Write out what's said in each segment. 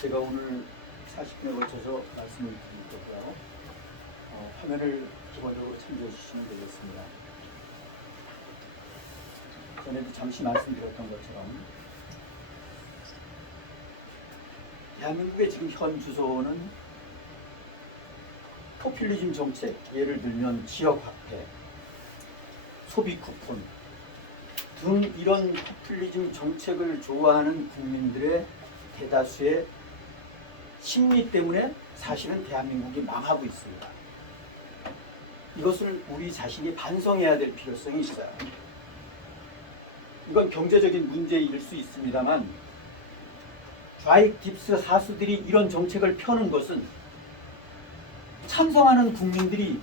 제가 오늘 40분에 걸쳐서 말씀을 드릴 거고요. 화면을 기본적으로 참조해 주시면 되겠습니다. 전에도 잠시 말씀드렸던 것처럼 대한민국의 지금 현 주소는 포퓰리즘 정책, 예를 들면 지역화폐, 소비 쿠폰 등 이런 포퓰리즘 정책을 좋아하는 국민들의 대다수의 심리 때문에 사실은 대한민국이 망하고 있습니다. 이것을 우리 자신이 반성해야 될 필요성이 있어요. 이건 경제적인 문제일 수 있습니다만 좌익 딥스 사수들이 이런 정책을 펴는 것은 찬성하는 국민들이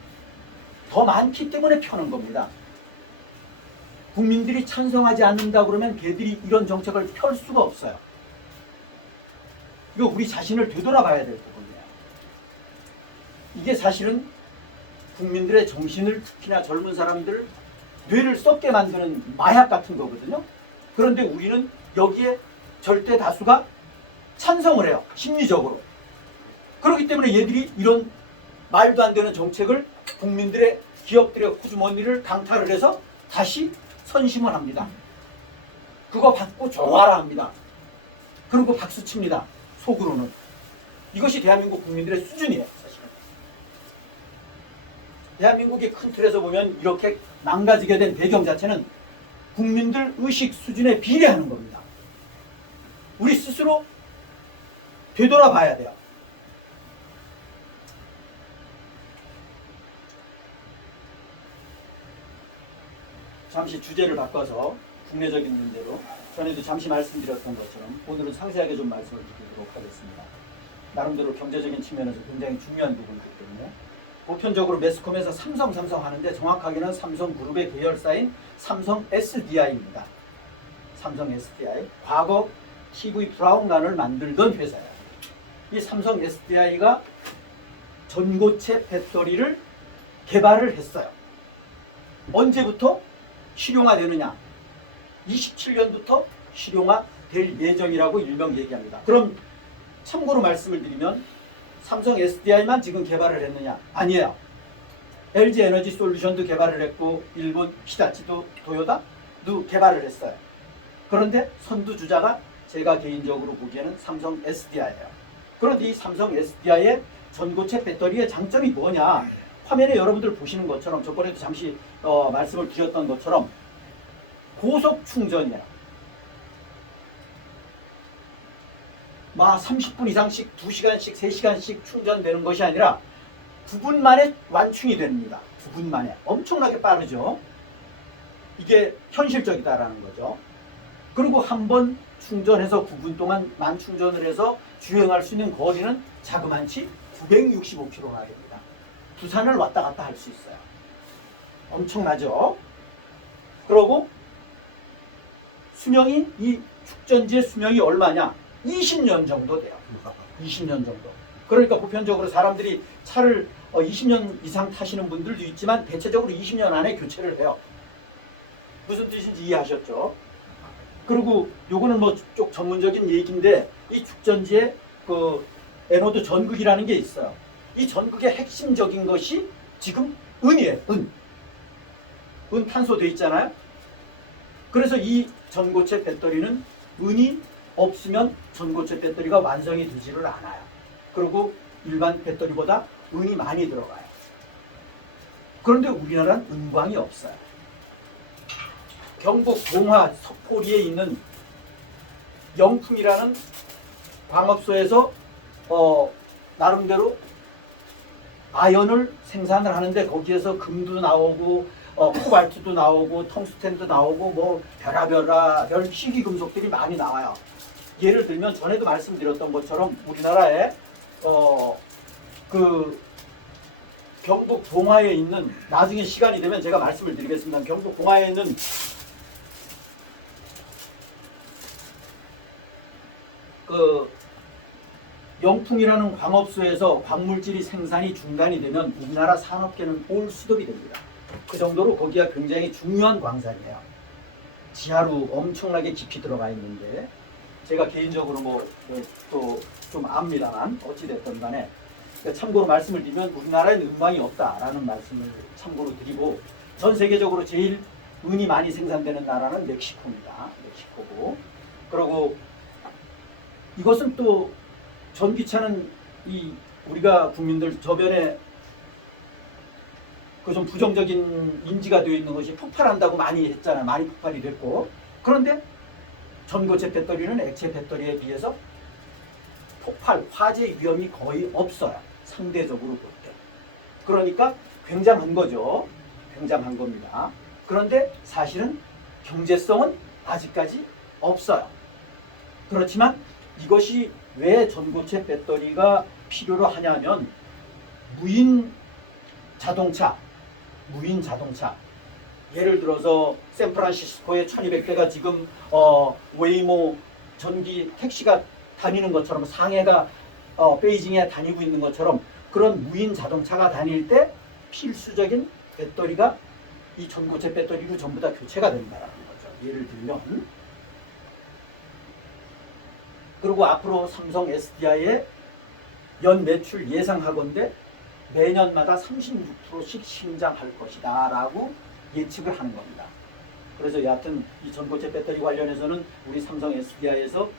더 많기 때문에 펴는 겁니다. 국민들이 찬성하지 않는다 그러면 걔들이 이런 정책을 펼 수가 없어요. 이거 우리 자신을 되돌아봐야 될 부분이에요. 이게 사실은 국민들의 정신을, 특히나 젊은 사람들 뇌를 썩게 만드는 마약 같은 거거든요. 그런데 우리는 여기에 절대 다수가 찬성을 해요. 심리적으로. 그렇기 때문에 얘들이 이런 말도 안 되는 정책을 국민들의, 기업들의 호주머니를 강탈을 해서 다시 선심을 합니다. 그거 받고 좋아라 합니다. 그리고 박수 칩니다. 속으로는. 이것이 대한민국 국민들의 수준이에요. 사실은. 대한민국의 큰 틀에서 보면 이렇게 망가지게 된 배경 자체는 국민들 의식 수준에 비례하는 겁니다. 우리 스스로 되돌아봐야 돼요. 잠시 주제를 바꿔서 국내적인 문제로, 전에도 잠시 말씀드렸던 것처럼 오늘은 상세하게 좀 말씀을 드리도록 하겠습니다. 나름대로 경제적인 측면에서 굉장히 중요한 부분이기 때문에 보편적으로 매스컴에서 삼성 하는데 정확하게는 삼성그룹의 계열사인 삼성 SDI입니다. 삼성 SDI, 과거 TV 브라운관을 만들던 회사예요. 이 삼성 SDI가 전고체 배터리를 개발을 했어요. 언제부터 실용화되느냐? 27년부터 실용화될 예정이라고 일명 얘기합니다. 그럼 참고로 말씀을 드리면 삼성 SDI만 지금 개발을 했느냐? 아니에요. LG 에너지 솔루션도 개발을 했고 일본 히다치도 도요타도 개발을 했어요. 그런데 선두주자가 제가 개인적으로 보기에는 삼성 SDI예요. 그런데 이 삼성 SDI의 전고체 배터리의 장점이 뭐냐? 화면에 여러분들 보시는 것처럼 저번에도 잠시 말씀을 드렸던 것처럼 고속 충전이에요. 막 30분 이상씩 2시간씩 3시간씩 충전되는 것이 아니라 9분 만에 완충이 됩니다. 9분 만에. 엄청나게 빠르죠. 이게 현실적이다라는 거죠. 그리고 한번 충전해서 9분 동안 만충전을 해서 주행할 수 있는 거리는 자그만치 965km나 됩니다. 부산을 왔다 갔다 할 수 있어요. 엄청나죠? 그리고 수명이, 이 축전지의 수명이 얼마냐? 20년 정도 돼요. 20년 정도. 그러니까 보편적으로 사람들이 차를 20년 이상 타시는 분들도 있지만 대체적으로 20년 안에 교체를 해요. 무슨 뜻인지 이해하셨죠? 그리고 요거는 뭐 쪽 전문적인 얘기인데 이 축전지에 그 에노드 전극이라는 게 있어요. 이 전극의 핵심적인 것이 지금 은이에요. 은 탄소 돼 있잖아요. 그래서 이 전고체 배터리는 은이 없으면 전고체 배터리가 완성이 되지를 않아요. 그리고 일반 배터리보다 은이 많이 들어가요. 그런데 우리나라는 은광이 없어요. 경북 봉화 석포리에 있는 영풍이라는 광업소에서 나름대로 아연을 생산을 하는데 거기에서 금도 나오고 코발트도 나오고 텅스텐도 나오고 뭐 별의별 희귀 금속들이 많이 나와요. 예를 들면 전에도 말씀드렸던 것처럼 우리나라에 그 경북 봉화에 있는, 나중에 시간이 되면 제가 말씀을 드리겠습니다. 경북 봉화에 있는 그 영풍이라는 광업소에서 광물질이 생산이 중단이 되면 우리나라 산업계는 올수dob이 됩니다. 그 정도로 거기가 굉장히 중요한 광산이에요. 지하로 엄청나게 깊이 들어가 있는데 제가 개인적으로 또 좀 압니다만 어찌됐든 간에 참고로 말씀을 드리면 우리나라에는 은광이 없다라는 말씀을 참고로 드리고 전 세계적으로 제일 은이 많이 생산되는 나라는 멕시코입니다. 멕시코고 그리고 이것은 또 전기차는 우리가 국민들 저변에 그 좀 부정적인 인지가 되어 있는 것이 폭발한다고 많이 했잖아요. 많이 폭발이 됐고 그런데 전고체 배터리는 액체 배터리에 비해서 폭발, 화재 위험이 거의 없어요. 상대적으로 볼 때. 그러니까 굉장한 거죠. 굉장한 겁니다. 그런데 사실은 경제성은 아직까지 없어요. 그렇지만 이것이 왜 전고체 배터리가 필요로 하냐면 무인 자동차 예를 들어서 샌프란시스코에 1200대가 지금 웨이모 전기 택시가 다니는 것처럼 상해가 베이징에 다니고 있는 것처럼 그런 무인 자동차가 다닐 때 필수적인 배터리가 이 전고체 배터리로 전부 다 교체가 된다는 거죠. 예를 들면 그리고 앞으로 삼성 SDI의 연 매출 예상하건대 매년마다 36%씩 신장할 것이다 라고 예측을 하는 겁니다. 그래서 여하튼 이 전고체 배터리 관련해서는 우리 삼성 SDI에서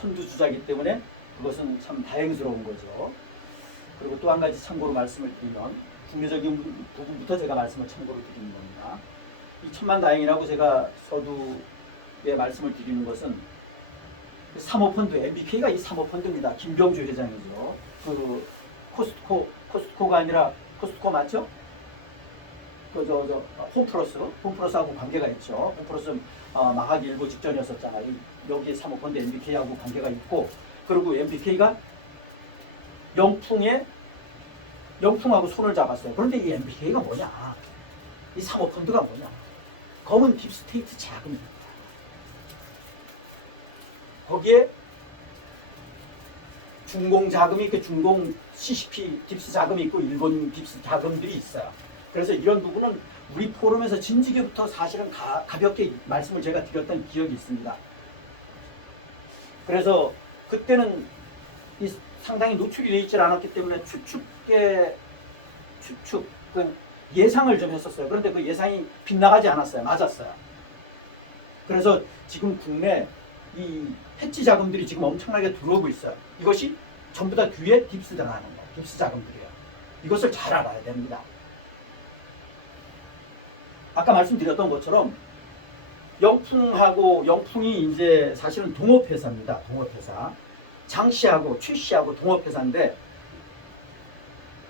선두주자이기 때문에 그것은 참 다행스러운 거죠. 그리고 또 한 가지 참고로 말씀을 드리면 국내적인 부분부터 제가 말씀을 참고로 드리는 겁니다. 이 천만다행이라고 제가 서두에 말씀을 드리는 것은 사모펀드, MBK가 이 사모펀드입니다. 김병주 회장이죠. 그 코스트코가 아니라 코스트코 맞죠? 홈플러스하고 관계가 있죠. 홈플러스 망하기 일보 직전이었었잖아요. 여기 사모펀드 MBK하고 관계가 있고 그리고 MBK가 영풍하고 손을 잡았어요. 그런데 이 MBK가 뭐냐? 이 사모펀드가 뭐냐? 검은 딥스테이트 자금입니다. 거기에 중공 자금이 중공 CCP 딥스 자금이 있고 일본 딥스 자금들이 있어요. 그래서 이런 부분은 우리 포럼에서 진지게부터 사실은 가볍게 말씀을 제가 드렸던 기억이 있습니다. 그래서 그때는 상당히 노출이 되어 있지 않았기 때문에 예상을 좀 했었어요. 그런데 그 예상이 빗나가지 않았어요. 맞았어요. 그래서 지금 국내 이 해치 자금들이 지금 엄청나게 들어오고 있어요. 이것이 전부 다 뒤에 딥스 들어가는 거, 딥스 자금들이에요. 이것을 잘 알아야 됩니다. 아까 말씀드렸던 것처럼 영풍이 이제 사실은 동업회사입니다. 동업회사. 장씨하고 최씨하고 동업회사인데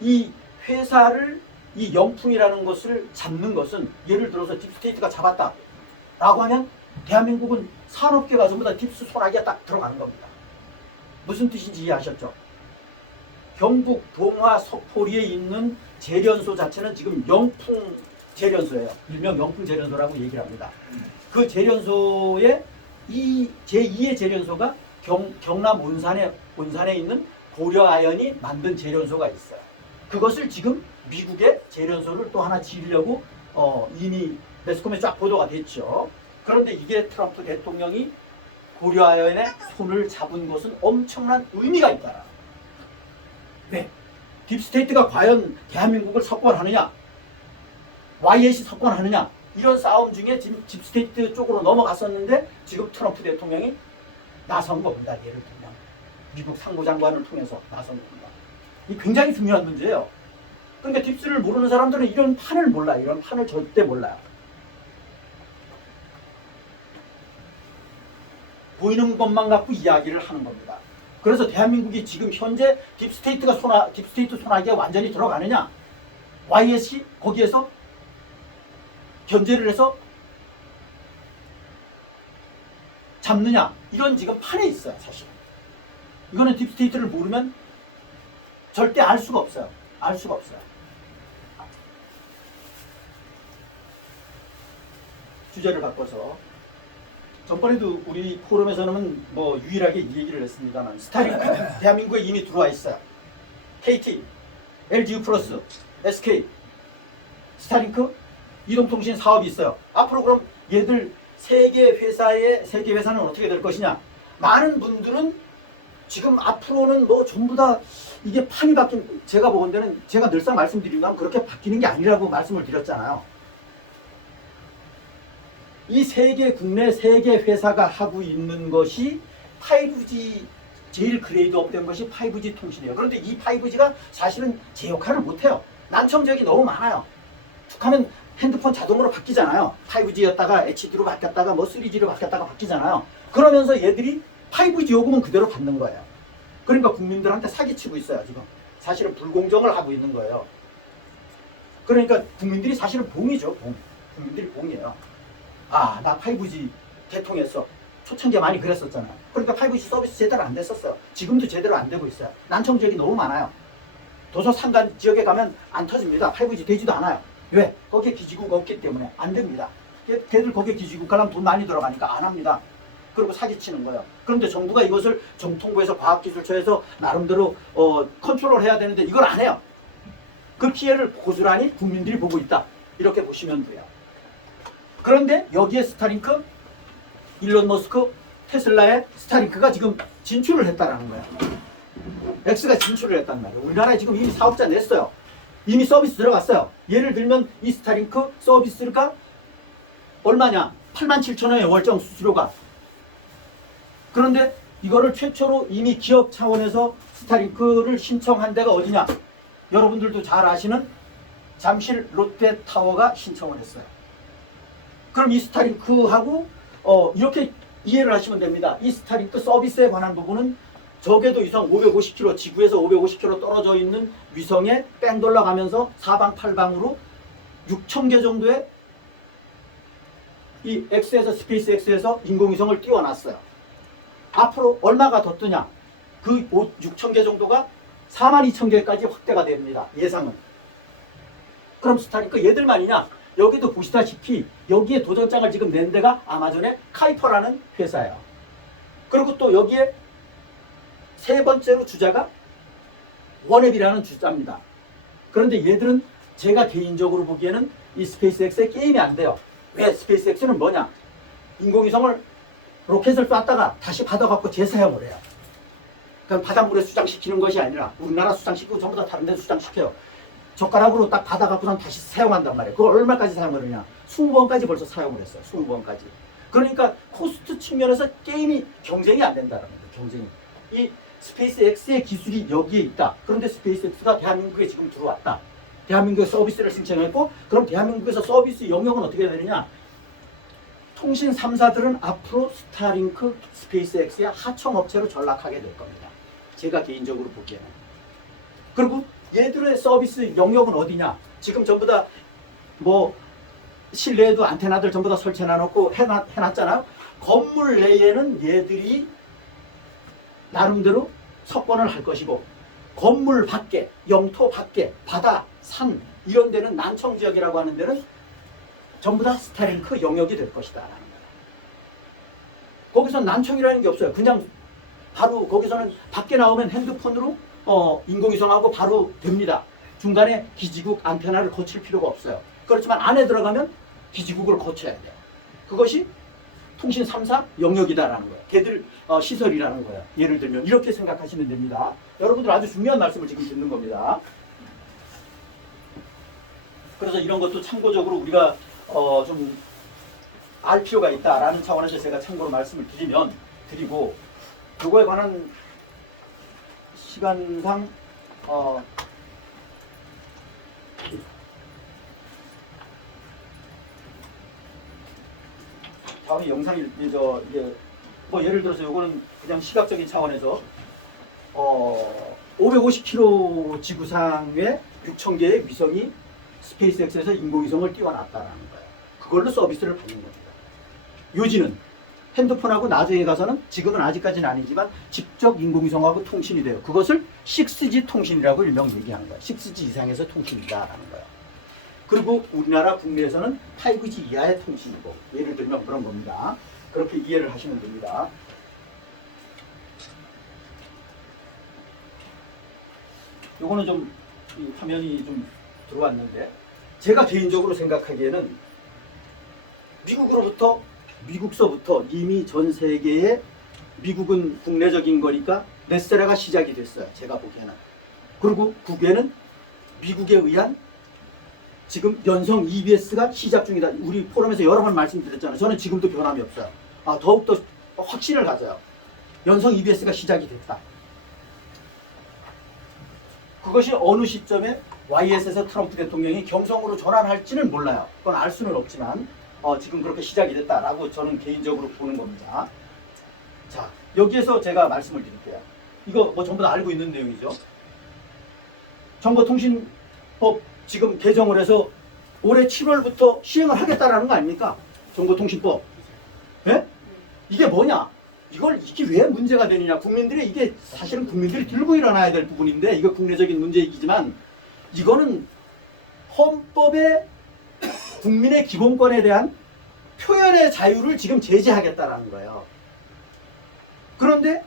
이 회사를 이 영풍이라는 것을 잡는 것은 예를 들어서 딥스테이트가 잡았다 라고 하면 대한민국은 산업계가 전부 다 딥스 소나기가 딱 들어가는 겁니다. 무슨 뜻인지 이해하셨죠? 경북 동화 석포리에 있는 재련소 자체는 지금 영풍 재련소예요. 일명 영풍 재련소라고 얘기를 합니다. 그 재련소에 이 제2의 재련소가 경남 온산에 있는 고려아연이 만든 재련소가 있어요. 그것을 지금 미국의 재련소를 또 하나 지으려고 이미 매스컴에 쫙 보도가 됐죠. 그런데 이게 트럼프 대통령이 고려아연의 손을 잡은 것은 엄청난 의미가 있다. 왜? 딥스테이트가 과연 대한민국을 석권하느냐? YS이 석권하느냐? 이런 싸움 중에 딥스테이트 쪽으로 넘어갔었는데 지금 트럼프 대통령이 나선 겁니다. 예를 들면 미국 상무장관을 통해서 나선 겁니다. 이 굉장히 중요한 문제예요. 그러니까 딥스를 모르는 사람들은 이런 판을 몰라요. 이런 판을 절대 몰라요. 보이는 것만 갖고 이야기를 하는 겁니다. 그래서 대한민국이 지금 현재 딥스테이트 소나기에 완전히 들어가느냐? YS이 거기에서 견제를 해서 잡느냐? 이런 지금 판에 있어요, 사실. 이거는 딥스테이트를 모르면 절대 알 수가 없어요. 알 수가 없어요. 주제를 바꿔서 전번에도 우리 포럼에서는 뭐 유일하게 이 얘기를 했습니다만 스타링크 대한민국에 이미 들어와 있어요. KT, LGU 플러스, SK, 스타링크 이동통신 사업이 있어요. 앞으로 그럼 얘들 세 개 회사는 어떻게 될 것이냐? 많은 분들은 지금 앞으로는 뭐 전부 다 이게 판이 바뀐, 제가 보건대는 제가 늘상 말씀드린 건 그렇게 바뀌는 게 아니라고 말씀을 드렸잖아요. 이 국내 세 개 회사가 하고 있는 것이 5G, 제일 그레이드업 된 것이 5G 통신이에요. 그런데 이 5G가 사실은 제 역할을 못해요. 난청 지역이 너무 많아요. 툭하면 핸드폰 자동으로 바뀌잖아요. 5G였다가 HD로 바뀌었다가 뭐 3G로 바뀌었다가 바뀌잖아요. 그러면서 얘들이 5G 요금은 그대로 받는 거예요. 그러니까 국민들한테 사기치고 있어요. 지금 사실은 불공정을 하고 있는 거예요. 그러니까 국민들이 사실은 봉이죠. 국민들이 봉이에요. 아, 나 5G 개통했어. 초창기에 많이 그랬었잖아요. 그러니까 5G 서비스 제대로 안 됐었어요. 지금도 제대로 안 되고 있어요. 난청 지역이 너무 많아요. 도서 산간 지역에 가면 안 터집니다. 5G 되지도 않아요. 왜? 거기에 기지국 없기 때문에 안 됩니다. 걔들 거기에 기지국 가려면 돈 많이 들어가니까 안 합니다. 그리고 사기치는 거예요. 그런데 정부가 이것을 정통부에서 과학기술처에서 나름대로 컨트롤 해야 되는데 이걸 안 해요. 그 피해를 고스란히 국민들이 보고 있다. 이렇게 보시면 돼요. 그런데 여기에 스타링크, 일론 머스크, 테슬라의 스타링크가 지금 진출을 했다라는 거예요. X가 진출을 했단 말이에요. 우리나라에 지금 이미 사업자 냈어요. 이미 서비스 들어갔어요. 예를 들면 이 스타링크 서비스가 얼마냐? 87,000원의 월정 수수료가. 그런데 이거를 최초로 이미 기업 차원에서 스타링크를 신청한 데가 어디냐? 여러분들도 잘 아시는 잠실 롯데타워가 신청을 했어요. 그럼 이 스타링크하고 이렇게 이해를 하시면 됩니다. 이 스타링크 서비스에 관한 부분은 적게도 위성 550km, 지구에서 550km 떨어져 있는 위성에 뺑 돌아가면서 사방팔방으로 6,000개 정도의 이 스페이스 X에서 인공위성을 띄워놨어요. 앞으로 얼마가 더 뜨냐? 그 6,000개 정도가 42,000개까지 확대가 됩니다. 예상은. 그럼 스타링크 얘들만이냐? 여기도 보시다시피 여기에 도전장을 지금 낸 데가 아마존의 카이퍼라는 회사예요. 그리고 또 여기에 세 번째로 주자가 워랩이라는 주자입니다. 그런데 얘들은 제가 개인적으로 보기에는 이 스페이스X의 게임이 안 돼요. 왜? 스페이스X는 뭐냐? 인공위성을 로켓을 쐈다가 다시 받아갖고 재사용을 해요. 그냥 바닷물에 수장시키는 것이 아니라 우리나라 수장시키고 전부 다 다른 데 수장시켜요. 젓가락으로 딱 받아갖고선 다시 사용한단 말이에요. 그걸 얼마까지 사용을 하냐? 20번까지 벌써 사용을 했어요. 20번까지. 그러니까 코스트 측면에서 게임이 경쟁이 안 된다는 거예요. 경쟁이. 이 스페이스X의 기술이 여기에 있다. 그런데 스페이스X가 대한민국에 지금 들어왔다. 대한민국에 서비스를 신청했고, 그럼 대한민국에서 서비스 영역은 어떻게 되느냐? 통신 3사들은 앞으로 스타링크, 스페이스X의 하청업체로 전락하게 될 겁니다. 제가 개인적으로 보기에는. 그리고 얘들의 서비스 영역은 어디냐? 지금 전부 다 뭐 실내에도 안테나들 전부 다 설치해놓고 해놨잖아요. 건물 내에는 얘들이 나름대로 석권을 할 것이고, 건물 밖에, 영토 밖에, 바다, 산 이런 데는 난청 지역이라고 하는 데는 전부 다 스타링크 영역이 될 것이다 라는 거예요. 거기서 난청이라는 게 없어요. 그냥 바로 거기서는 밖에 나오면 핸드폰으로 인공위성하고 바로 됩니다. 중간에 기지국 안테나를 거칠 필요가 없어요. 그렇지만 안에 들어가면 기지국을 거쳐야 돼요. 그것이 통신 3사 영역이다라는 거예요. 걔들 시설이라는 거예요. 예를 들면 이렇게 생각하시면 됩니다. 여러분들 아주 중요한 말씀을 지금 듣는 겁니다. 그래서 이런 것도 참고적으로 우리가 좀 알 필요가 있다라는 차원에서 제가 참고로 말씀을 드리고, 그거에 관한 시간상 다음에 영상이 이게 뭐 예를 들어서 요거는 그냥 시각적인 차원에서 550km 지구상에 6,000개의 위성이 스페이스X에서 인공위성을 띄워놨다라는 거예요. 그걸로 서비스를 받는 겁니다. 요지는 핸드폰하고 나중에 가서는, 지금은 아직까지는 아니지만 직접 인공위성하고 통신이 돼요. 그것을 6G 통신이라고 일명 얘기하는 거예요. 6G 이상에서 통신이다라는 거예요. 그리고 우리나라 국내에서는 5G 이하의 통신이고, 예를 들면 그런 겁니다. 그렇게 이해를 하시면 됩니다. 요거는 좀 화면이 좀 들어왔는데, 제가 개인적으로 생각하기에는 미국서부터 이미 전 세계에 미국은 국내적인 거니까 넷세라가 시작이 됐어요. 제가 보기에는. 그리고 국외는 미국에 의한 지금 연성 EBS가 시작 중이다. 우리 포럼에서 여러 번 말씀드렸잖아요. 저는 지금도 변함이 없어요. 더욱더 확신을 가져요. 연성 EBS가 시작이 됐다. 그것이 어느 시점에 YS에서 트럼프 대통령이 경성으로 전환할지는 몰라요. 그건 알 수는 없지만 지금 그렇게 시작이 됐다라고 저는 개인적으로 보는 겁니다. 자, 여기에서 제가 말씀을 드릴게요. 이거 뭐 전부 다 알고 있는 내용이죠. 정보통신법 지금 개정을 해서 올해 7월부터 시행을 하겠다라는 거 아닙니까? 정보통신법. 예? 이게 뭐냐? 이게 왜 문제가 되느냐? 국민들이 이게 사실은 국민들이 들고 일어나야 될 부분인데 이거 국내적인 문제이기지만 이거는 헌법의 국민의 기본권에 대한 표현의 자유를 지금 제재하겠다라는 거예요. 그런데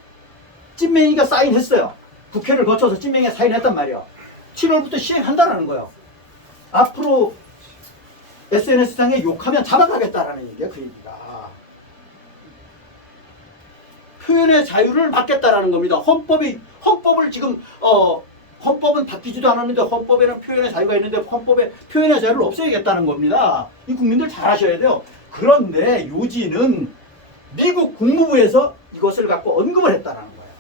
찐맹이가 사인했어요. 국회를 거쳐서 찐맹이가 사인했단 말이에요. 7월부터 시행한다라는 거예요. 앞으로 SNS상에 욕하면 잡아가겠다라는 얘기야, 그 얘기가. 표현의 자유를 막겠다라는 겁니다. 헌법을 지금 헌법은 바뀌지도 않았는데 헌법에는 표현의 자유가 있는데 헌법에 표현의 자유를 없애야겠다는 겁니다. 이 국민들 잘 아셔야 돼요. 그런데 요지는 미국 국무부에서 이것을 갖고 언급을 했다라는 거예요.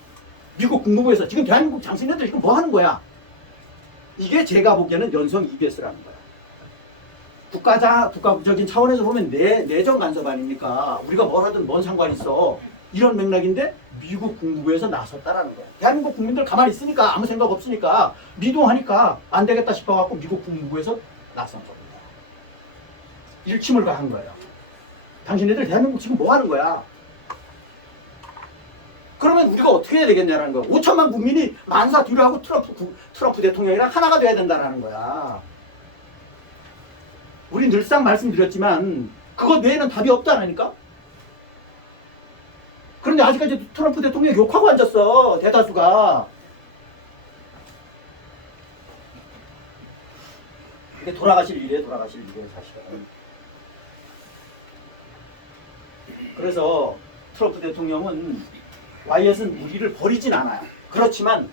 미국 국무부에서 지금 대한민국 장신애들 지금 뭐 하는 거야? 이게 제가 보기에는 연성 EBS라는 거야. 국가적인 차원에서 보면 내정 간섭 아닙니까? 우리가 뭘 하든 뭔 상관 있어. 이런 맥락인데 미국 국무부에서 나섰다라는 거야. 대한민국 국민들 가만히 있으니까 아무 생각 없으니까 미동하니까 안 되겠다 싶어갖고 미국 국무부에서 나선 겁니다. 일침을 가한 거예요. 당신네들 대한민국 지금 뭐 하는 거야? 그러면 우리가 어떻게 해야 되겠냐라는 거야. 5천만 국민이 만사 뒤로 하고 트럼프 대통령이랑 하나가 돼야 된다라는 거야. 우리 늘상 말씀드렸지만 그것 외에는 답이 없다라니까. 그런데 아직까지 트럼프 대통령 욕하고 앉았어. 대다수가. 이게 돌아가실 일이에요. 사실은. 그래서 트럼프 대통령은 YS는 우리를 버리진 않아요. 그렇지만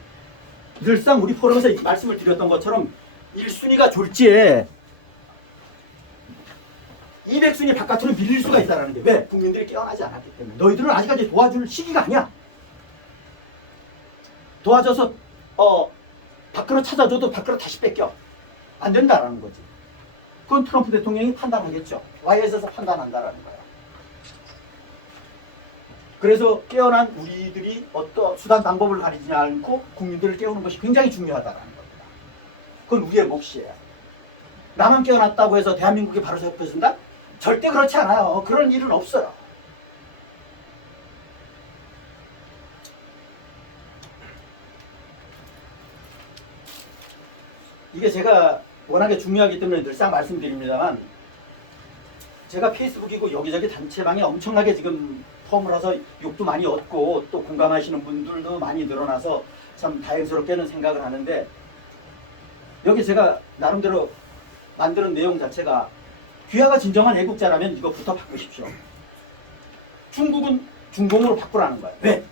늘상 우리 포럼에서 말씀을 드렸던 것처럼 1순위가 졸지에 200순위 바깥으로 밀릴 수가 있다는 게 왜? 국민들이 깨어나지 않았기 때문에. 너희들은 아직까지 도와줄 시기가 아니야. 도와줘서 밖으로 찾아줘도 밖으로 다시 뺏겨. 안 된다라는 거지. 그건 트럼프 대통령이 판단하겠죠. YS에서 판단한다라는 거야. 그래서 깨어난 우리들이 어떤 수단 방법을 가리지 않고 국민들을 깨우는 것이 굉장히 중요하다는 겁니다. 그건 우리의 몫이에요. 나만 깨어났다고 해서 대한민국이 바로 잡혀진다? 절대 그렇지 않아요. 그런 일은 없어요. 이게 제가 워낙에 중요하기 때문에 늘상 말씀드립니다만 제가 페이스북이고 여기저기 단체방에 엄청나게 지금 폼을 해서 욕도 많이 얻고 또 공감하시는 분들도 많이 늘어나서 참 다행스럽게는 생각을 하는데 여기 제가 나름대로 만드는 내용 자체가 귀하가 진정한 애국자라면 이것부터 바꾸십시오. 중국은 중공으로 바꾸라는 거예요. 왜?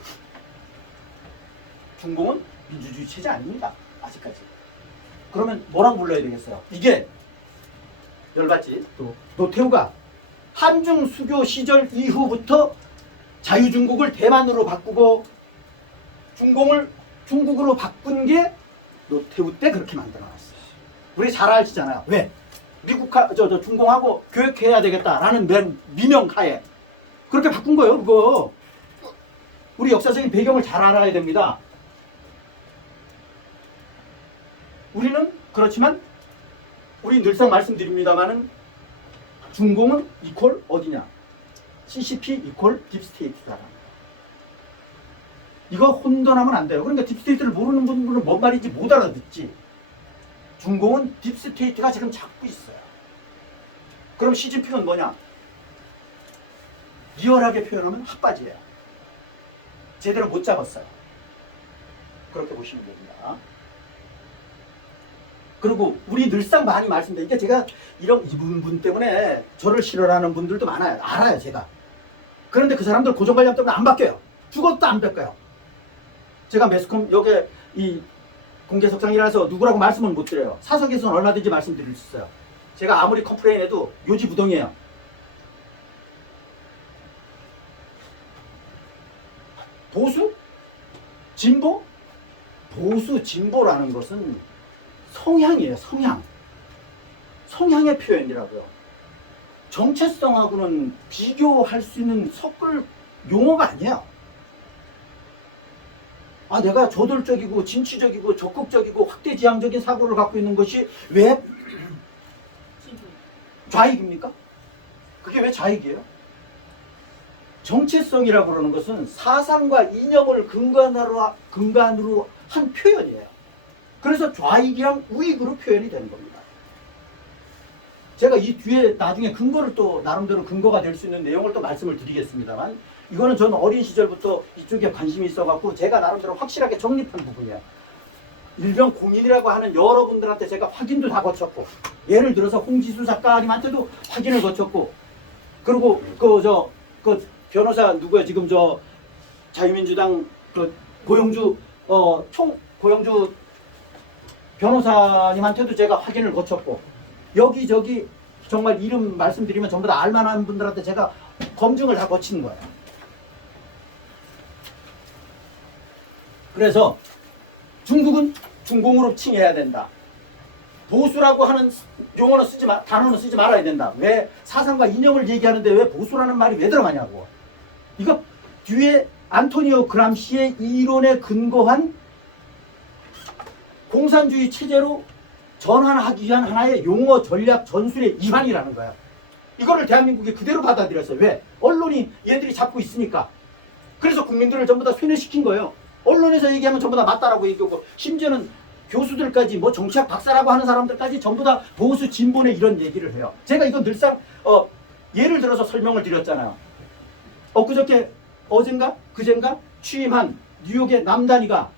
중공은 민주주의 체제 아닙니다. 아직까지. 그러면 뭐라고 불러야 되겠어요? 이게 열받지. 또 노태우가 한중 수교 시절 이후부터 자유중국을 대만으로 바꾸고 중공을 중국으로 바꾼 게 노태우 때 그렇게 만들어놨어요. 우리 잘 아시잖아요. 왜? 중공하고 교역해야 되겠다라는 미명하에 그렇게 바꾼 거예요. 그거 우리 역사적인 배경을 잘 알아야 됩니다. 우리는 그렇지만 우리 늘상 말씀드립니다만은 중공은 이퀄 어디냐? CCP 이퀄 딥스테이트다. 이거 혼돈하면 안 돼요. 그러니까 딥스테이트를 모르는 분들은 뭔 말인지 못 알아듣지. 중공은 딥스테이트가 지금 잡고 있어요. 그럼 시진핑은 뭐냐? 리얼하게 표현하면 핫바지예요. 제대로 못 잡았어요. 그렇게 보시면 됩니다. 그리고 우리 늘상 많이 말씀드리니까 제가 이분 때문에 저를 싫어하는 분들도 많아요. 알아요, 제가. 그런데 그 사람들 고정관념 때문에 안 바뀌어요. 죽어도 안 바꿔요. 제가 매스컴 여기에 이 공개석상이라서 누구라고 말씀은 못 드려요. 사석에서는 얼마든지 말씀드릴 수 있어요. 제가 아무리 컴플레인해도 요지부동이에요. 보수? 진보? 보수, 진보라는 것은 성향이에요. 성향. 성향의 표현이라고요. 정체성하고는 비교할 수 있는 섞을 용어가 아니에요. 아, 내가 저돌적이고 진취적이고 적극적이고 확대지향적인 사고를 갖고 있는 것이 왜 좌익입니까? 그게 왜 좌익이에요? 정체성이라고 그러는 것은 사상과 이념을 근간으로 한 표현이에요. 그래서 좌익이랑 우익으로 표현이 되는 겁니다. 제가 이 뒤에 나중에 근거를 또 나름대로 근거가 될 수 있는 내용을 또 말씀을 드리겠습니다만, 이거는 저는 어린 시절부터 이쪽에 관심이 있어갖고 제가 나름대로 확실하게 정립한 부분이에요. 일명 공인이라고 하는 여러분들한테 제가 확인도 다 거쳤고, 예를 들어서 홍지수 작가님한테도 확인을 거쳤고, 그리고 그 변호사 누구야 지금 저 자유민주당 그 고영주 고영주 변호사님한테도 제가 확인을 거쳤고, 여기저기 정말 이름 말씀드리면 전부 다 알만한 분들한테 제가 검증을 다 거친 거예요. 그래서 중국은 중공으로 칭해야 된다. 보수라고 하는 용어는 단어는 쓰지 말아야 된다. 왜 사상과 이념을 얘기하는데 왜 보수라는 말이 왜 들어가냐고. 이거 뒤에 안토니오 그람시의 이론에 근거한 공산주의 체제로 전환하기 위한 하나의 용어 전략 전술의 이반이라는 거야. 이거를 대한민국이 그대로 받아들였어요. 왜? 언론이 얘들이 잡고 있으니까. 그래서 국민들을 전부 다 쇠뇌시킨 거예요. 언론에서 얘기하면 전부 다 맞다라고 얘기하고, 심지어는 교수들까지 뭐 정치학 박사라고 하는 사람들까지 전부 다 보수 진보네 이런 얘기를 해요. 제가 이건 늘상 예를 들어서 설명을 드렸잖아요. 엊그저께 어젠가 그젠가 취임한 뉴욕의 맘다니가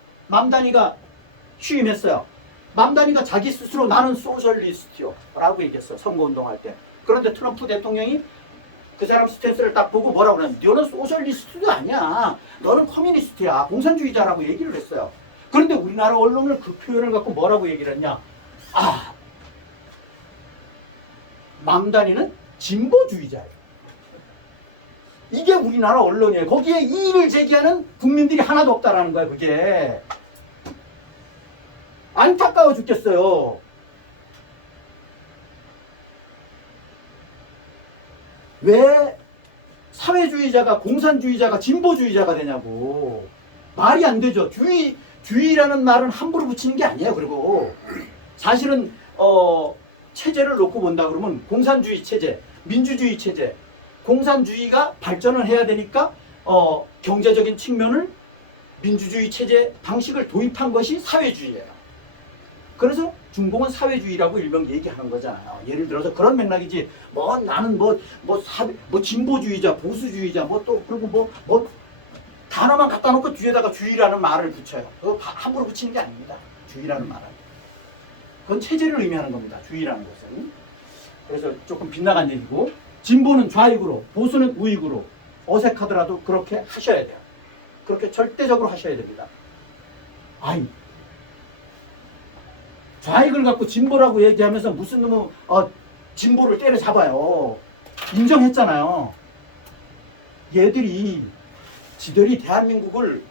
취임했어요. 맘다니가 자기 스스로 나는 소셜리스트요 라고 얘기했어요. 선거운동할 때. 그런데 트럼프 대통령이 그 사람 스탠스를 딱 보고 뭐라고 그러냐면, 너는 소셜리스트도 아니야, 너는 커뮤니스트야, 공산주의자라고 얘기를 했어요. 그런데 우리나라 언론을 그 표현을 갖고 뭐라고 얘기를 했냐, 맘다니는 진보주의자예요. 이게 우리나라 언론이에요. 거기에 이의를 제기하는 국민들이 하나도 없다라는 거예요. 그게 안타까워 죽겠어요. 왜 사회주의자가 공산주의자가 진보주의자가 되냐고. 말이 안 되죠. 주의라는 말은 함부로 붙이는 게 아니에요. 그리고 사실은 체제를 놓고 본다 그러면 공산주의 체제, 민주주의 체제, 공산주의가 발전을 해야 되니까 경제적인 측면을 민주주의 체제 방식을 도입한 것이 사회주의예요. 그래서 중공은 사회주의라고 일명 얘기하는 거잖아요. 예를 들어서 그런 맥락이지, 나는 진보주의자, 보수주의자, 그리고 단어만 갖다 놓고 뒤에다가 주의라는 말을 붙여요. 그거 함부로 붙이는 게 아닙니다. 주의라는 말은. 그건 체제를 의미하는 겁니다. 주의라는 것은. 그래서 조금 빗나간 얘기고, 진보는 좌익으로, 보수는 우익으로, 어색하더라도 그렇게 하셔야 돼요. 그렇게 절대적으로 하셔야 됩니다. 좌익을 갖고 진보라고 얘기하면서 무슨 놈의 진보를 때려잡아요. 인정했잖아요. 지들이 대한민국을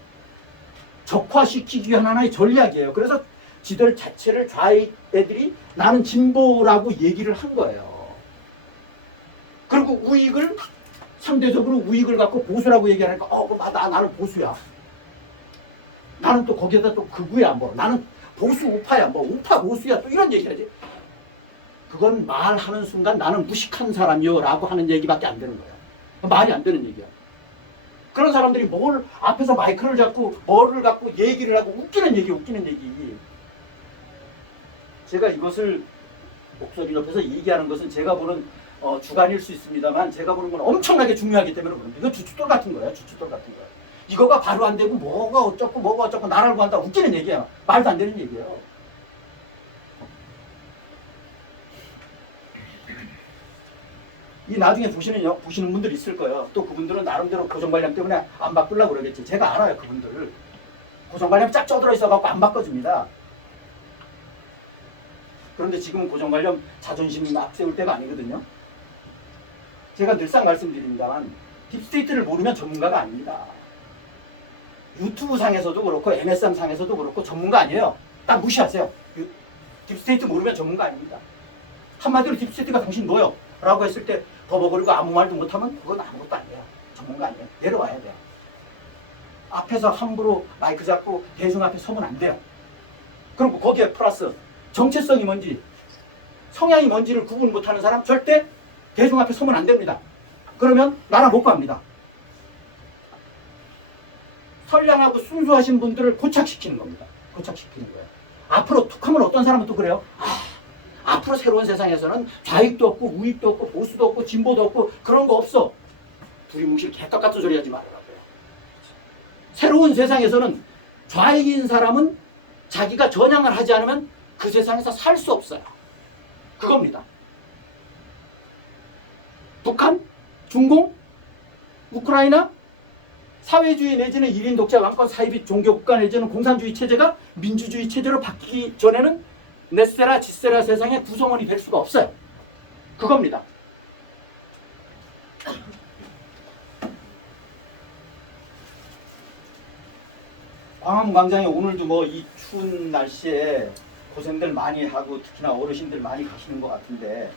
적화시키기 위한 하나의 전략이에요. 그래서 지들 자체를 좌익 애들이 나는 진보라고 얘기를 한 거예요. 그리고 상대적으로 우익을 갖고 보수라고 얘기하니까 나는 보수야. 나는 또 거기에다 또 극우야. 나는 보수 우파야. 우파 보수야. 또 이런 얘기하지. 그건 말하는 순간 나는 무식한 사람이요 라고 하는 얘기밖에 안 되는 거예요. 말이 안 되는 얘기야. 그런 사람들이 뭘 앞에서 마이크를 잡고 뭐를 갖고 얘기를 하고 웃기는 얘기. 제가 이것을 목소리 옆에서 얘기하는 것은 제가 보는 주관일 수 있습니다만, 제가 보는 건 엄청나게 중요하기 때문에 그럽니다. 이거 주춧돌 같은 거예요. 이거가 바로 안 되고 뭐가 어쩌고 나라고 한다 웃기는 얘기야. 말도 안 되는 얘기예요. 이 나중에 보시는 분들 있을 거예요. 또 그분들은 나름대로 고정관념 때문에 안 바꾸려고 그러겠지. 제가 알아요, 그분들을. 고정관념 쫙 쪄들어 있어갖고 안 바꿔줍니다. 그런데 지금은 고정관념 자존심 앞세울 때가 아니거든요. 제가 늘상 말씀드립니다만 딥스테이트를 모르면 전문가가 아닙니다. 유튜브 상에서도 그렇고 MSM 상에서도 그렇고 전문가 아니에요. 딱 무시하세요. 딥스테이트 모르면 전문가 아닙니다. 한마디로 딥스테이트가 당신 뭐요? 라고 했을 때 버벅거리고 아무 말도 못하면 그건 아무것도 아니에요. 전문가 아니에요. 내려와야 돼요. 앞에서 함부로 마이크 잡고 대중 앞에 서면 안 돼요. 그리고 거기에 플러스 정체성이 뭔지, 성향이 뭔지를 구분 못하는 사람 절대 대중 앞에 서면 안 됩니다. 그러면 나라 못 갑니다. 선량하고 순수하신 분들을 고착시키는 겁니다. 고착시키는 거예요. 앞으로 툭 하면 어떤 사람은 또 그래요. 앞으로 새로운 세상에서는 좌익도 없고 우익도 없고 보수도 없고 진보도 없고 그런 거 없어. 두리뭉실 개떡같은 소리 하지 말라고요. 새로운 세상에서는 좌익인 사람은 자기가 전향을 하지 않으면 그 세상에서 살 수 없어요. 그겁니다. 북한, 중공, 우크라이나, 사회주의 내지는 1인 독재 왕권 사이비 종교국가 내지는 공산주의 체제가 민주주의 체제로 바뀌기 전에는 넷세라 지세라 세상의 구성원이 될 수가 없어요. 그겁니다. 광화문 광장에 오늘도 뭐 이 추운 날씨에 고생들 많이 하고 특히나 어르신들 많이 가시는 것 같은데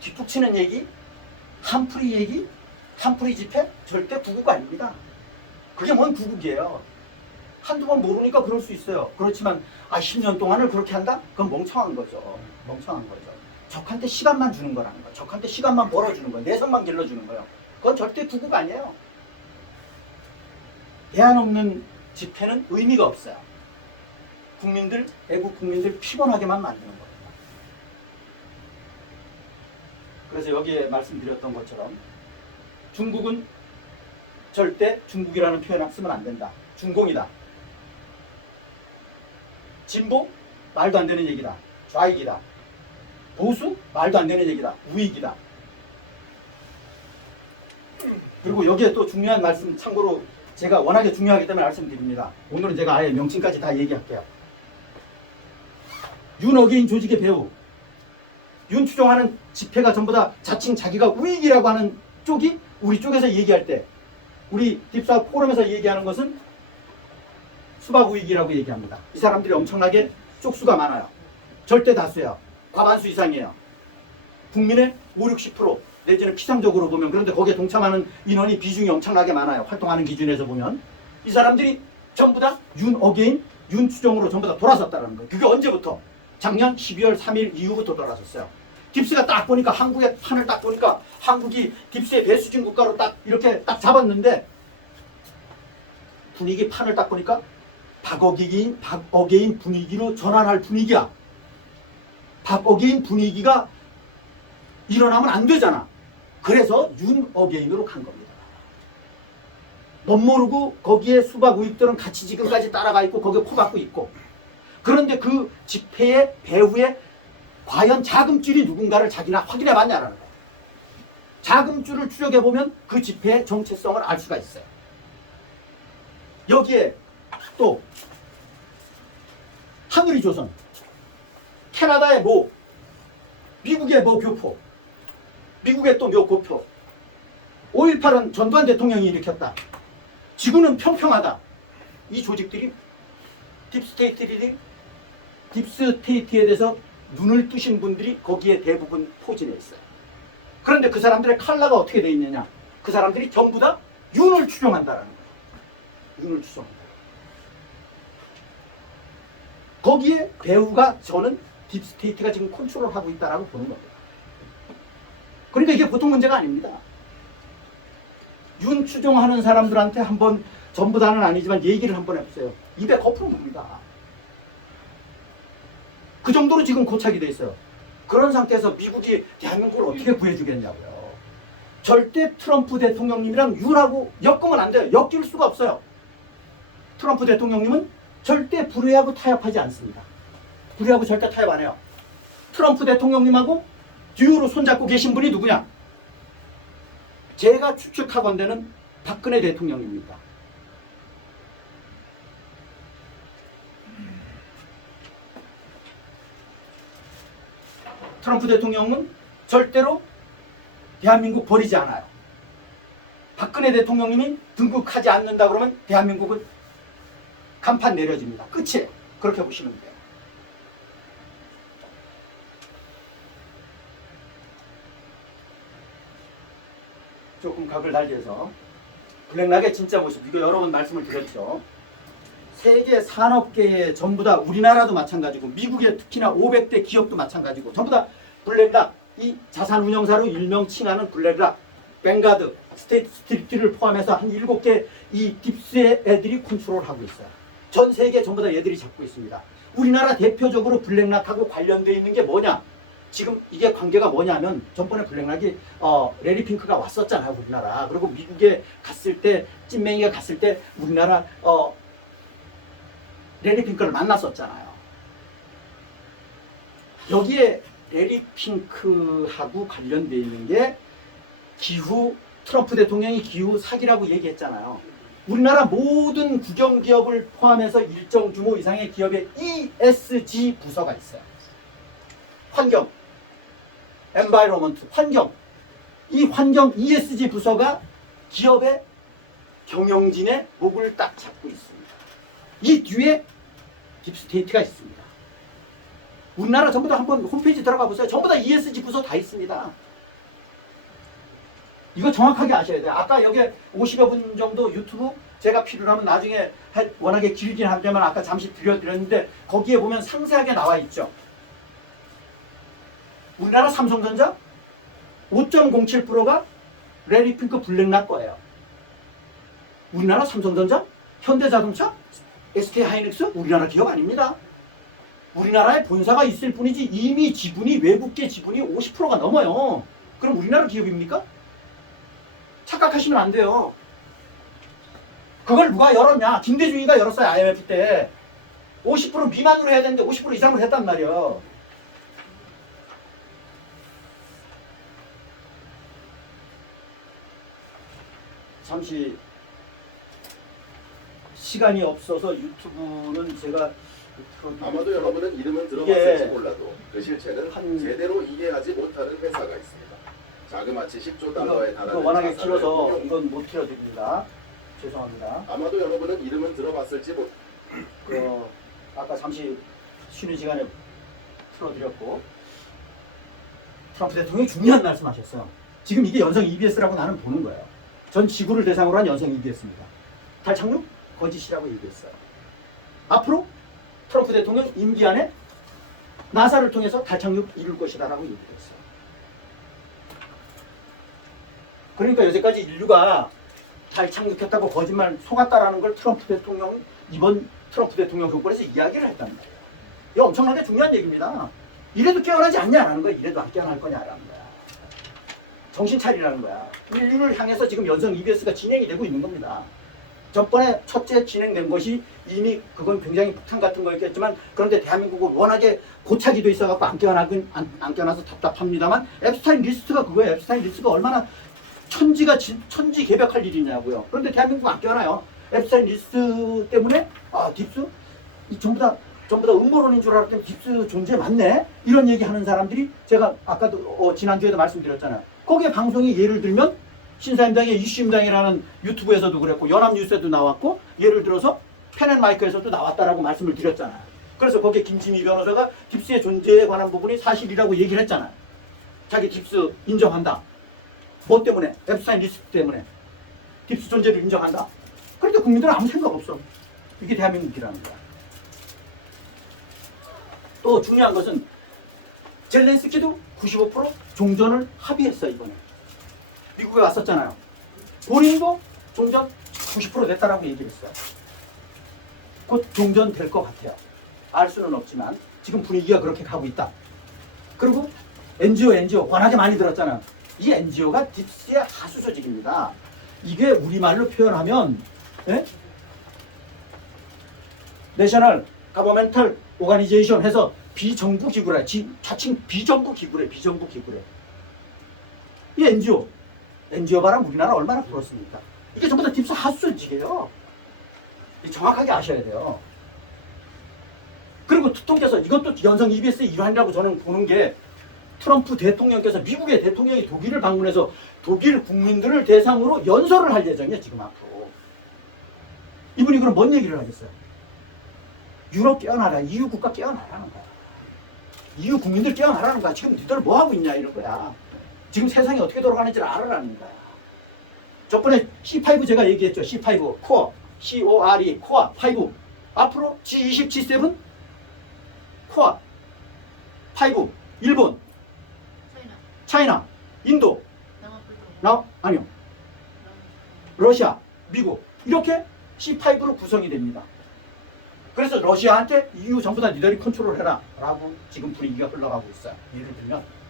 뒷북 치는 얘기, 한풀이 얘기, 한풀이 집회 절대 구국 아닙니다. 그게 뭔 구국이에요. 한두 번 모르니까 그럴 수 있어요. 그렇지만 10년 동안을 그렇게 한다? 그건 멍청한 거죠. 멍청한 거죠. 적한테 시간만 주는 거라는 거예요. 적한테 시간만 벌어주는 거예요. 내성만 길러주는 거예요. 그건 절대 구국 아니에요. 대안 없는 집회는 의미가 없어요. 국민들, 애국 국민들 피곤하게만 만드는 거예요. 그래서 여기에 말씀드렸던 것처럼 중국은 절대 중국이라는 표현을 쓰면 안 된다. 중공이다. 진보? 말도 안 되는 얘기다. 좌익이다. 보수? 말도 안 되는 얘기다. 우익이다. 그리고 여기에 또 중요한 말씀 참고로 제가 워낙에 중요하기 때문에 말씀드립니다. 오늘은 제가 아예 명칭까지 다 얘기할게요. 윤어게인 조직의 배후. 윤 추종하는 집회가 전부 다 자칭 자기가 우익이라고 하는 쪽이 우리 쪽에서 얘기할 때 우리 딥사 포럼에서 얘기하는 것은 수박 우익이라고 얘기합니다. 이 사람들이 엄청나게 쪽수가 많아요. 절대 다수예요. 과반수 이상이에요. 국민의 5-60% 내지는 피상적으로 보면 그런데 거기에 동참하는 인원이 비중이 엄청나게 많아요. 활동하는 기준에서 보면 이 사람들이 전부 다 윤 어게인, 윤 추종으로 전부 다 돌아섰다는 거예요. 그게 언제부터? 작년 12월 3일 이후부터 돌아섰어요. 딥스가 딱 보니까 한국의 판을 딱 보니까 한국이 딥스의 배수진 국가로 딱 이렇게 딱 잡았는데 분위기 판을 딱 보니까 박어게인 분위기로 전환할 분위기야. 박어게인 분위기가 일어나면 안 되잖아. 그래서 윤어게인으로 간 겁니다. 멋모르고 거기에 수박 우익들은 같이 지금까지 따라가 있고 거기에 포박고 있고 그런데 그 집회의 배후에 과연 자금줄이 누군가를 자기나 확인해 봤냐라는 거예요. 자금줄을 추적해보면 그 집회의 정체성을 알 수가 있어요. 여기에 또 하늘이 조선, 캐나다의 모, 미국의 모 교포, 미국의 또 몇 고표, 5.18은 전두환 대통령이 일으켰다. 지구는 평평하다. 이 조직들이 딥스테이트에 대해서 눈을 뜨신 분들이 거기에 대부분 포진해 있어요. 그런데 그 사람들의 칼라가 어떻게 돼 있느냐? 그 사람들이 전부 다 윤을 추종한다라는 거예요. 윤을 추종한다. 거기에 배후가 저는 딥스테이트가 지금 컨트롤하고 있다라고 보는 겁니다. 그러니까 이게 보통 문제가 아닙니다. 윤 추종하는 사람들한테 한번 전부 다는 아니지만 얘기를 한번 해보세요. 입에 거품 납니다. 그 정도로 지금 고착이 돼 있어요. 그런 상태에서 미국이 대한민국을 어떻게 구해주겠냐고요. 절대 트럼프 대통령님이랑 윤하고 엮으면 안 돼요. 엮일 수가 없어요. 트럼프 대통령님은 절대 불의하고 타협하지 않습니다. 불의하고 절대 타협 안 해요. 트럼프 대통령님하고 듀오로 손잡고 계신 분이 누구냐? 제가 추측하건대는 박근혜 대통령입니다. 트럼프 대통령은 절대로 대한민국 버리지 않아요. 박근혜 대통령님이 등극하지 않는다 그러면 대한민국은 간판 내려집니다. 끝이에요. 그렇게 보시면 돼요. 조금 각을 달리해서 블랙락의 진짜 모습, 이거 여러 번 말씀을 드렸죠. 세계 산업계에 전부 다, 우리나라도 마찬가지고 미국의 특히나 500대 기업도 마찬가지고 전부 다 블랙락, 이 자산운용사로 일명 칭하는 블랙락, 뱅가드, 스테이트 스트리트를 포함해서 한 7개 이 딥스의 애들이 컨트롤하고 있어요. 전 세계 전부 다 얘들이 잡고 있습니다. 우리나라 대표적으로 블랙락하고 관련되어 있는 게 뭐냐? 지금 이게 관계가 뭐냐면, 전번에 블랙락이 레리 핑크가 왔었잖아요, 우리나라. 그리고 미국에 갔을 때, 찐맹이가 갔을 때 우리나라 레리 핑크를 만났었잖아요. 여기에 레리 핑크하고 관련되어 있는 게 기후, 트럼프 대통령이 기후 사기라고 얘기했잖아요. 우리나라 모든 국영기업을 포함해서 일정 규모 이상의 기업에 ESG 부서가 있어요. 환경, environment, 환경. 이 환경 ESG 부서가 기업의 경영진의 목을 딱 잡고 있습니다. 이 뒤에 딥스테이트가 있습니다. 우리나라 전부 다 한번 홈페이지 들어가 보세요. 전부 다 ESG 부서 다 있습니다. 이거 정확하게 아셔야 돼요. 아까 여기 50여 분 정도 유튜브 제가 필요하면 나중에 워낙에 길긴 하지만 아까 잠시 드렸는데 거기에 보면 상세하게 나와 있죠. 우리나라 삼성전자 5.07%가 레리 핑크 블랙락 거예요. 우리나라 삼성전자, 현대자동차, SK하이닉스 우리나라 기업 아닙니다. 우리나라에 본사가 있을 뿐이지 이미 지분이, 외국계 지분이 50%가 넘어요. 그럼 우리나라 기업입니까? 착각하시면 안 돼요. 그걸 누가 열었냐? 김대중이가 열었어요. IMF 때 50% 미만으로 해야 되는데 50% 이상으로 했단 말이에요. 잠시 시간이 없어서 유튜브는 제가 아마도 여러분은 이름은 들어봤을지 몰라도 그 실체는 제대로 이해하지 못하는 회사가 있습니다. 자그마치 10조 달러에 달하는 이거 워낙에 길어서 이건 못 틀어드립니다. 죄송합니다. 아마도 여러분은 이름은 들어봤을지 아까 잠시 쉬는 시간에 틀어드렸고, 트럼프 대통령이 중요한 말씀하셨어요. 지금 이게 연성 EBS라고 나는 보는 거예요. 전 지구를 대상으로 한 연성 EBS입니다. 달 착륙 거짓이라고 얘기했어요. 앞으로 트럼프 대통령 임기 안에 나사를 통해서 달 착륙 이룰 것이다라고 얘기했어요. 그러니까 여태까지 인류가 달 착륙했다고 거짓말 속았다라는 걸 트럼프 대통령, 이번 트럼프 대통령 후보에서 이야기를 했단 말이에요. 이거 엄청나게 중요한 얘기입니다. 이래도 깨어나지 않냐라는 거야. 이래도 안 깨어날 거냐라는 거야. 정신 차리라는 거야. 인류를 향해서 지금 연성 EBS가 진행이 되고 있는 겁니다. 전번에 첫째 진행된 것이 이미 그건 굉장히 폭탄 같은 거였겠지만, 그런데 대한민국은 워낙에 고착이도 있어갖고 안 깨어나서 답답합니다만, 앱스타인 리스트가 그거예요. 앱스타인 리스트가 얼마나 천지개벽할 일이냐고요. 그런데 대한민국은 안 깨어나요. 앱스타인 리스트 때문에 딥스 전부 다 음모론인 줄 알았더니 딥스 존재 맞네, 이런 얘기하는 사람들이, 제가 아까도 지난주에도 말씀드렸잖아요. 거기에 방송이 예를 들면 신사임당의 이슈임당이라는 유튜브에서도 그랬고 연합뉴스에도 나왔고, 예를 들어서 펜앤마이크에서도 나왔다라고 말씀을 드렸잖아요. 그래서 거기에 김지미 변호사가 딥스의 존재에 관한 부분이 사실이라고 얘기를 했잖아요. 자기 딥스 인정한다. 뭐 때문에? 앱스타인 리스트 때문에. 딥스 존재를 인정한다. 그런데 국민들은 아무 생각 없어. 이게 대한민국이라는 거야. 또 중요한 것은 젤렌스키도 95% 종전을 합의했어. 이번에 미국에 왔었잖아요. 본인도 종전 90% 됐다라고 얘기를 했어요. 곧 종전 될 것 같아요. 알 수는 없지만 지금 분위기가 그렇게 가고 있다. 그리고 NGO 워낙에 많이 들었잖아요. 이 NGO가 딥스의 하수 조직입니다. 이게 우리말로 표현하면 내셔널 가버멘털 오가니제이션 해서 비정부 기구래. 자칭 비정부 기구래. 이 NGO 엔지오바람 우리나라 얼마나 풀었습니까? 이게 전부 다 딥스 하수지예요. 정확하게 아셔야 돼요. 그리고 투통께서 이것도 연성 EBS의 일환이라고 저는 보는 게 트럼프 대통령께서 미국의 대통령이 독일을 방문해서 독일 국민들을 대상으로 연설을 할 예정이에요. 지금 앞으로. 이분이 그럼 뭔 얘기를 하겠어요? 유럽 깨어나라. EU 국가 깨어나라는 거야. EU 국민들 깨어나라는 거야. 지금 니들 뭐 하고 있냐 이런 거야. 지금 세상이 어떻게 돌아가는지를 알아라는 거야. 저번에 C5 제가 얘기했죠. C5 코어, CORE 코어 5. 앞으로 G20, G7 코어 5. 일본, 차이나, 인도, 아니요, 러시아, 미국 이렇게 C5로 구성이 됩니다. 그래서 러시아한테 EU 전부 다 니들이 컨트롤해라 라고 지금 분위기가 흘러가고 있어요. 예를 들면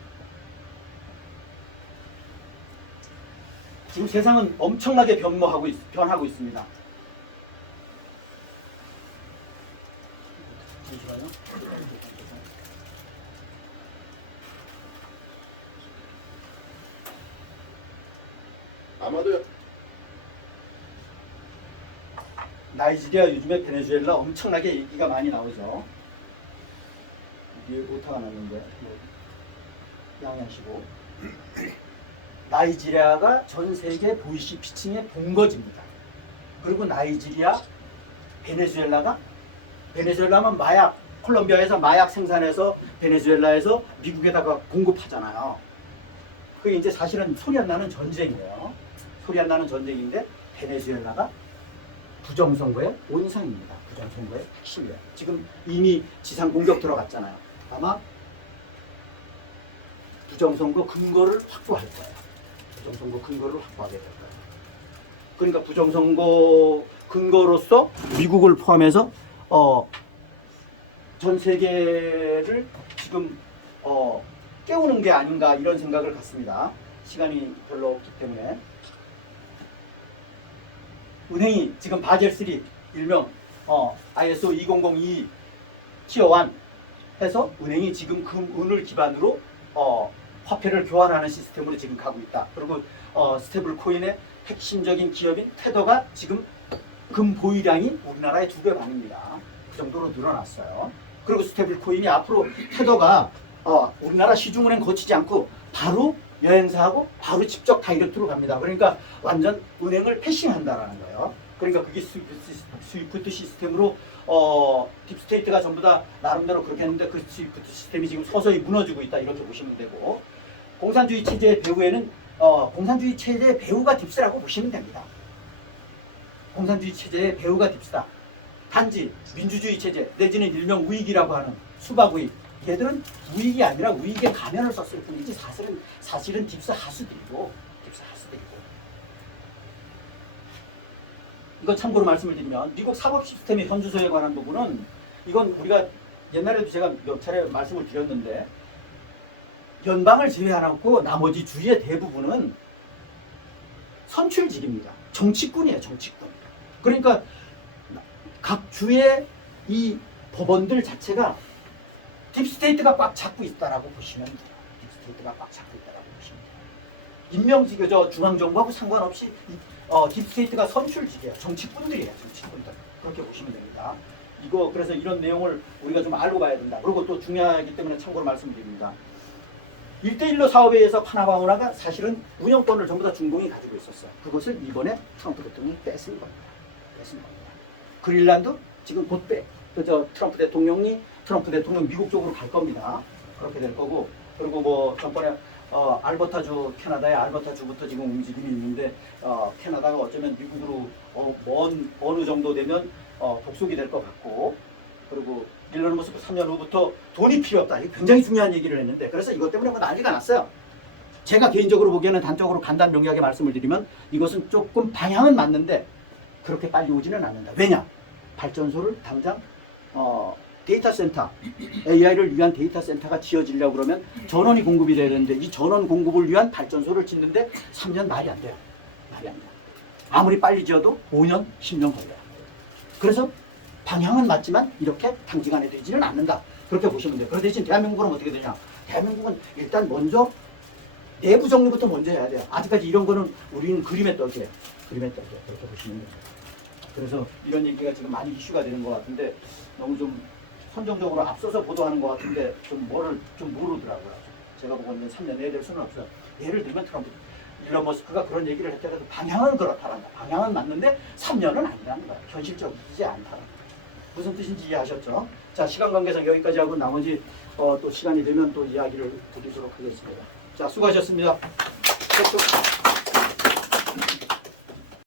지금 세상은 엄청나게 변하고 있습니다. 잠시만요. 아마도 나이지리아 요즘에 베네수엘라 엄청나게 얘기가 많이 나오죠. 이게 오타가 났는데 양해하시고 나이지리아가 전 세계 보이시 피칭의 본거지입니다. 그리고 나이지리아, 베네수엘라면 마약, 콜롬비아에서 마약 생산해서 베네수엘라에서 미국에다가 공급하잖아요. 그게 이제 사실은 소리 안 나는 전쟁이에요. 소리 안 나는 전쟁인데 베네수엘라가 부정선거의 온상입니다. 부정선거의 핵심이에요. 지금 이미 지상 공격 들어갔잖아요. 아마 부정선거 근거를 확보할 거예요. 부정선거 근거를 확보하게 될 거예요. 그러니까 부정선거 근거로서 미국을 포함해서 전 세계를 지금 깨우는 게 아닌가 이런 생각을 갖습니다. 시간이 별로 없기 때문에. 은행이 지금 바젤3 일명 ISO 2002 티어 1 해서 은행이 지금 금은을 기반으로 화폐를 교환하는 시스템으로 지금 가고 있다. 그리고 스테이블 코인의 핵심적인 기업인 테더가 지금 금 보유량이 우리나라의 2배 반입니다. 그 정도로 늘어났어요. 그리고 스테이블 코인이 앞으로 테더가 우리나라 시중은행 거치지 않고 바로 여행사하고 바로 직접 다이렉트로 갑니다. 그러니까 완전 은행을 패싱한다라는 거예요. 그러니까 그게 스위프트 시스템으로 딥스테이트가 전부 다 나름대로 그렇게 했는데 그 스위프트 시스템이 지금 서서히 무너지고 있다 이렇게 보시면 되고 공산주의 체제의 배후에는 공산주의 체제의 배후가 딥스라고 보시면 됩니다. 공산주의 체제의 배후가 딥스다. 단지 민주주의 체제 내지는 일명 우익이라고 하는 수박우익 걔들은 우익이 아니라 우익의 가면을 썼을 뿐이지 사실은 딥스 하수들이고 이거 참고로 말씀을 드리면 미국 사법 시스템의 현주소에 관한 부분은 이건 우리가 옛날에도 제가 몇 차례 말씀을 드렸는데 연방을 제외하고 나머지 주의 대부분은 선출직입니다. 정치꾼이에요. 정치꾼. 그러니까 각 주의 이 법원들 자체가 딥스테이트가 꽉 잡고 있다라고 보시면 돼요. 딥스테이트가 꽉 잡고 있다라고 보시면 돼요. 임명직이죠. 중앙정부하고 상관없이 딥스테이트가 선출직이에요. 정치꾼들이에요. 정치꾼들. 그렇게 보시면 됩니다. 이거 그래서 이런 내용을 우리가 좀 알고 봐야 된다. 그리고 또 중요하기 때문에 참고로 말씀드립니다. 1대1로 사업에 의해서 파나마우나가 사실은 운영권을 전부 다 중공이 가지고 있었어요. 그것을 이번에 트럼프 대통령이 뺏은 겁니다. 그린란드 지금 곧 트럼프 대통령 미국 쪽으로 갈 겁니다. 그렇게 될 거고 그리고 뭐 전번에 알버타주 캐나다의 알버타주부터 지금 움직임이 있는데 캐나다가 어쩌면 미국으로 어느 정도 되면 복속이 될 것 같고 그리고 일론 머스크 3년 후부터 돈이 필요 없다. 굉장히 중요한 얘기를 했는데 그래서 이것 때문에 뭐 난리가 났어요. 제가 개인적으로 보기에는 단적으로 간단 명료하게 말씀을 드리면 이것은 조금 방향은 맞는데 그렇게 빨리 오지는 않는다. 왜냐? 발전소를 당장 데이터 센터, AI를 위한 데이터 센터가 지어지려고 그러면 전원이 공급이 돼야 되는데 이 전원 공급을 위한 발전소를 짓는데 3년 말이 안 돼요. 말이 안 돼요. 아무리 빨리 지어도 5년, 10년 걸려요. 그래서 방향은 맞지만 이렇게 단기간에 되지는 않는다. 그렇게 보시면 돼요. 그런데 대신 대한민국은 어떻게 되냐? 대한민국은 일단 먼저 내부 정리부터 먼저 해야 돼요. 아직까지 이런 거는 우리는 그림의 떡이에요. 그림의 떡이에요. 그렇게 보시면 돼요. 그래서 이런 얘기가 지금 많이 이슈가 되는 것 같은데 너무 좀 선정적으로 앞서서 보도하는 것 같은데 좀 뭐를 좀 모르더라고요. 제가 보고는 3년 내야 될 수는 없어요. 예를 들면 트럼프, 일론 머스크가 그런 얘기를 했더라도 방향은 그렇다란다. 방향은 맞는데 3년은 아니라는 거야. 현실적이지 않다는 거야. 무슨 뜻인지 이해하셨죠? 자, 시간 관계상 여기까지 하고 나머지 또 시간이 되면 또 이야기를 드리도록 하겠습니다. 자, 수고하셨습니다.